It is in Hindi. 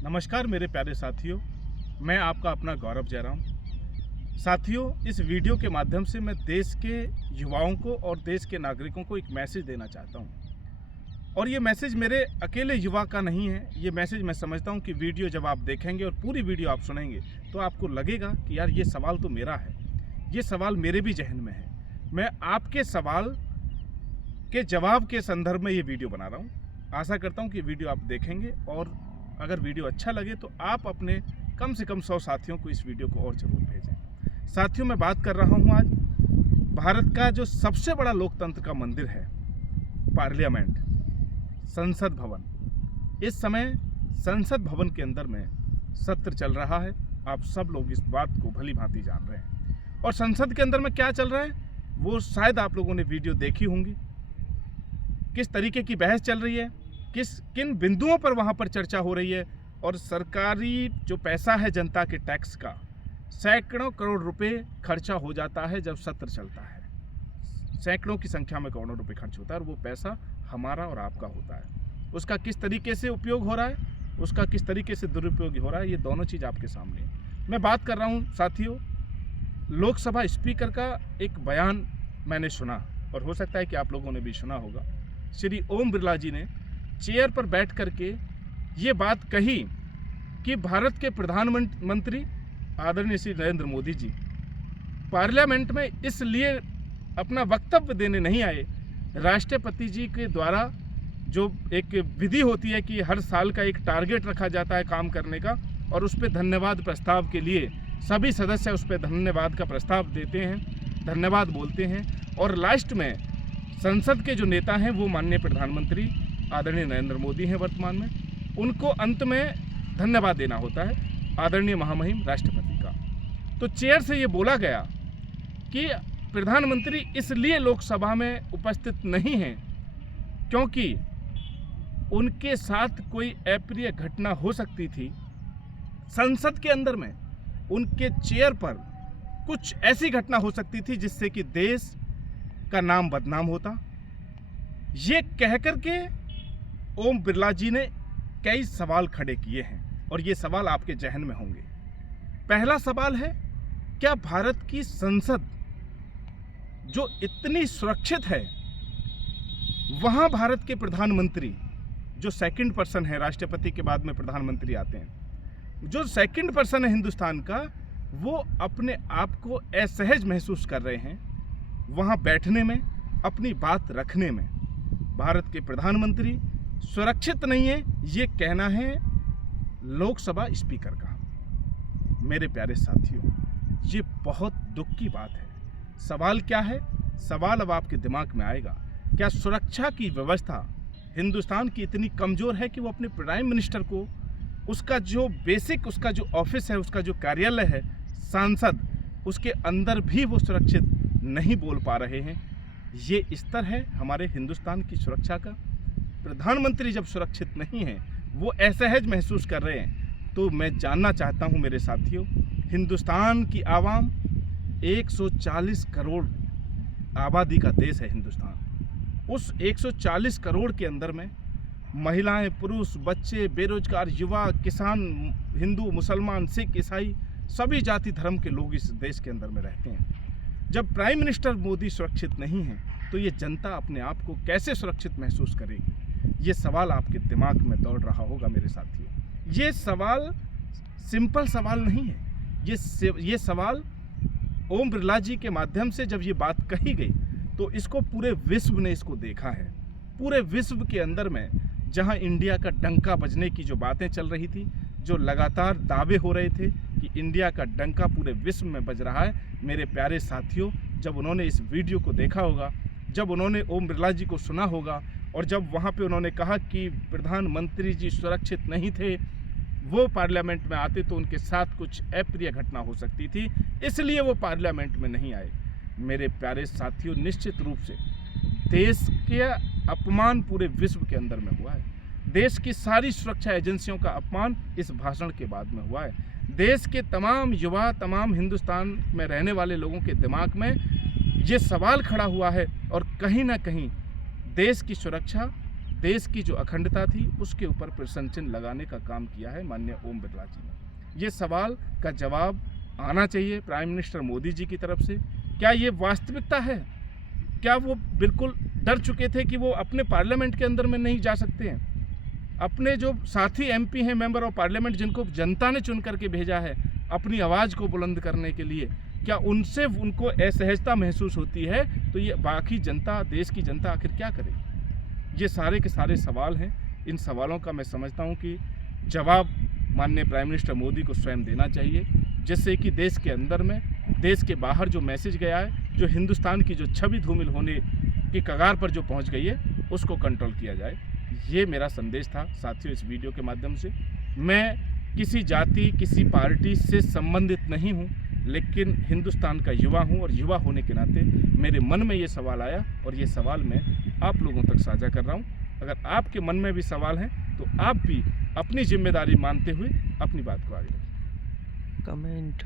नमस्कार मेरे प्यारे साथियों, मैं आपका अपना गौरव जयराम। साथियों, इस वीडियो के माध्यम से मैं देश के युवाओं को और देश के नागरिकों को एक मैसेज देना चाहता हूं। और ये मैसेज मेरे अकेले युवा का नहीं है। ये मैसेज मैं समझता हूं कि वीडियो जब आप देखेंगे और पूरी वीडियो आप सुनेंगे तो आपको लगेगा कि यार ये सवाल तो मेरा है, ये सवाल मेरे भी जहन में है। मैं आपके सवाल के जवाब के संदर्भ में ये वीडियो बना रहा हूँ। आशा करता हूँ कि वीडियो आप देखेंगे और अगर वीडियो अच्छा लगे तो आप अपने कम से कम 100 साथियों को इस वीडियो को और ज़रूर भेजें। साथियों, मैं बात कर रहा हूँ आज भारत का जो सबसे बड़ा लोकतंत्र का मंदिर है, पार्लियामेंट, संसद भवन। इस समय संसद भवन के अंदर में सत्र चल रहा है। आप सब लोग इस बात को भली भांति जान रहे हैं। और संसद के अंदर में क्या चल रहा है वो शायद आप लोगों ने वीडियो देखी होंगी। किस तरीके की बहस चल रही है, किन बिंदुओं पर वहाँ पर चर्चा हो रही है। और सरकारी जो पैसा है जनता के टैक्स का, सैकड़ों करोड़ रुपए खर्चा हो जाता है जब सत्र चलता है। सैकड़ों की संख्या में करोड़ों रुपए खर्च होता है और वो पैसा हमारा और आपका होता है। उसका किस तरीके से उपयोग हो रहा है, उसका किस तरीके से दुरुपयोग हो रहा है, ये दोनों चीज़ आपके सामने है। मैं बात कर रहा हूँ साथियों, लोकसभा स्पीकर का एक बयान मैंने सुना और हो सकता है कि आप लोगों ने भी सुना होगा। श्री ओम बिरला जी ने चेयर पर बैठ करके ये बात कही कि भारत के प्रधानमंत्री आदरणीय श्री नरेंद्र मोदी जी पार्लियामेंट में इसलिए अपना वक्तव्य देने नहीं आए। राष्ट्रपति जी के द्वारा जो एक विधि होती है कि हर साल का एक टारगेट रखा जाता है काम करने का, और उस पर धन्यवाद प्रस्ताव के लिए सभी सदस्य उस पर धन्यवाद का प्रस्ताव देते हैं, धन्यवाद बोलते हैं। और लास्ट में संसद के जो नेता हैं वो माननीय प्रधानमंत्री आदरणीय नरेंद्र मोदी हैं वर्तमान में, उनको अंत में धन्यवाद देना होता है आदरणीय महामहिम राष्ट्रपति का। तो चेयर से ये बोला गया कि प्रधानमंत्री इसलिए लोकसभा में उपस्थित नहीं हैं क्योंकि उनके साथ कोई अप्रिय घटना हो सकती थी। संसद के अंदर में उनके चेयर पर कुछ ऐसी घटना हो सकती थी जिससे कि देश का नाम बदनाम होता। ये कहकर के ओम बिरला जी ने कई सवाल खड़े किए हैं और ये सवाल आपके जहन में होंगे। पहला सवाल है, क्या भारत की संसद जो इतनी सुरक्षित है, वहां भारत के प्रधानमंत्री जो सेकंड पर्सन है, राष्ट्रपति के बाद में प्रधानमंत्री आते हैं, जो सेकंड पर्सन है हिंदुस्तान का, वो अपने आप को असहज महसूस कर रहे हैं वहां बैठने में, अपनी बात रखने में। भारत के प्रधानमंत्री सुरक्षित नहीं है, ये कहना है लोकसभा स्पीकर का। मेरे प्यारे साथियों, ये बहुत दुख की बात है। सवाल क्या है? सवाल अब आपके दिमाग में आएगा, क्या सुरक्षा की व्यवस्था हिंदुस्तान की इतनी कमज़ोर है कि वो अपने प्राइम मिनिस्टर को, उसका जो बेसिक, उसका जो ऑफिस है, उसका जो कार्यालय है सांसद, उसके अंदर भी वो सुरक्षित नहीं बोल पा रहे हैं। ये स्तर है हमारे हिंदुस्तान की सुरक्षा का। प्रधानमंत्री जब सुरक्षित नहीं है, वो असहज महसूस कर रहे हैं, तो मैं जानना चाहता हूं मेरे साथियों, हिंदुस्तान की आवाम 140 करोड़ आबादी का देश है हिंदुस्तान। उस 140 करोड़ के अंदर में महिलाएं, पुरुष, बच्चे, बेरोजगार, युवा, किसान, हिंदू, मुसलमान, सिख, ईसाई, सभी जाति धर्म के लोग इस देश के अंदर में रहते हैं। जब प्राइम मिनिस्टर मोदी सुरक्षित नहीं है तो ये जनता अपने आप को कैसे सुरक्षित महसूस करेगी? ये सवाल आपके दिमाग में दौड़ रहा होगा मेरे साथियों। ये सवाल सिंपल सवाल नहीं है। ये सवाल ओम बिरला जी के माध्यम से जब ये बात कही गई तो इसको पूरे विश्व ने इसको देखा है। पूरे विश्व के अंदर में जहां इंडिया का डंका बजने की जो बातें चल रही थी, जो लगातार दावे हो रहे थे कि इंडिया का डंका पूरे विश्व में बज रहा है, मेरे प्यारे साथियों, जब उन्होंने इस वीडियो को देखा होगा, जब उन्होंने ओम बिरला जी को सुना होगा और जब वहाँ पे उन्होंने कहा कि प्रधानमंत्री जी सुरक्षित नहीं थे, वो पार्लियामेंट में आते तो उनके साथ कुछ अप्रिय घटना हो सकती थी, इसलिए वो पार्लियामेंट में नहीं आए। मेरे प्यारे साथियों, निश्चित रूप से देश के अपमान पूरे विश्व के अंदर में हुआ है। देश की सारी सुरक्षा एजेंसियों का अपमान इस भाषण के बाद में हुआ है। देश के तमाम युवा, तमाम हिंदुस्तान में रहने वाले लोगों के दिमाग में ये सवाल खड़ा हुआ है और कहीं ना कहीं देश की सुरक्षा, देश की जो अखंडता थी उसके ऊपर प्रश्न चिन्ह लगाने का काम किया है माननीय ओम बिरला जी ने। ये सवाल का जवाब आना चाहिए प्राइम मिनिस्टर मोदी जी की तरफ से। क्या ये वास्तविकता है? क्या वो बिल्कुल डर चुके थे कि वो अपने पार्लियामेंट के अंदर में नहीं जा सकते हैं? अपने जो साथी एमपी हैं, मेंबर ऑफ पार्लियामेंट, जिनको जनता ने चुन करके भेजा है अपनी आवाज़ को बुलंद करने के लिए, क्या उनसे उनको असहजता महसूस होती है? तो ये बाकी जनता, देश की जनता आखिर क्या करेगी? ये सारे के सारे सवाल हैं। इन सवालों का मैं समझता हूँ कि जवाब माननीय प्राइम मिनिस्टर मोदी को स्वयं देना चाहिए, जिससे कि देश के अंदर में, देश के बाहर जो मैसेज गया है, जो हिंदुस्तान की जो छवि धूमिल होने की कगार पर जो पहुंच गई है, उसको कंट्रोल किया जाए। ये मेरा संदेश था साथियों। इस वीडियो के माध्यम से मैं किसी जाति, किसी पार्टी से संबंधित नहीं हूँ, लेकिन हिंदुस्तान का युवा हूँ और युवा होने के नाते मेरे मन में ये सवाल आया और ये सवाल मैं आप लोगों तक साझा कर रहा हूँ। अगर आपके मन में भी सवाल हैं तो आप भी अपनी जिम्मेदारी मानते हुए अपनी बात को आगे रखें। कमेंट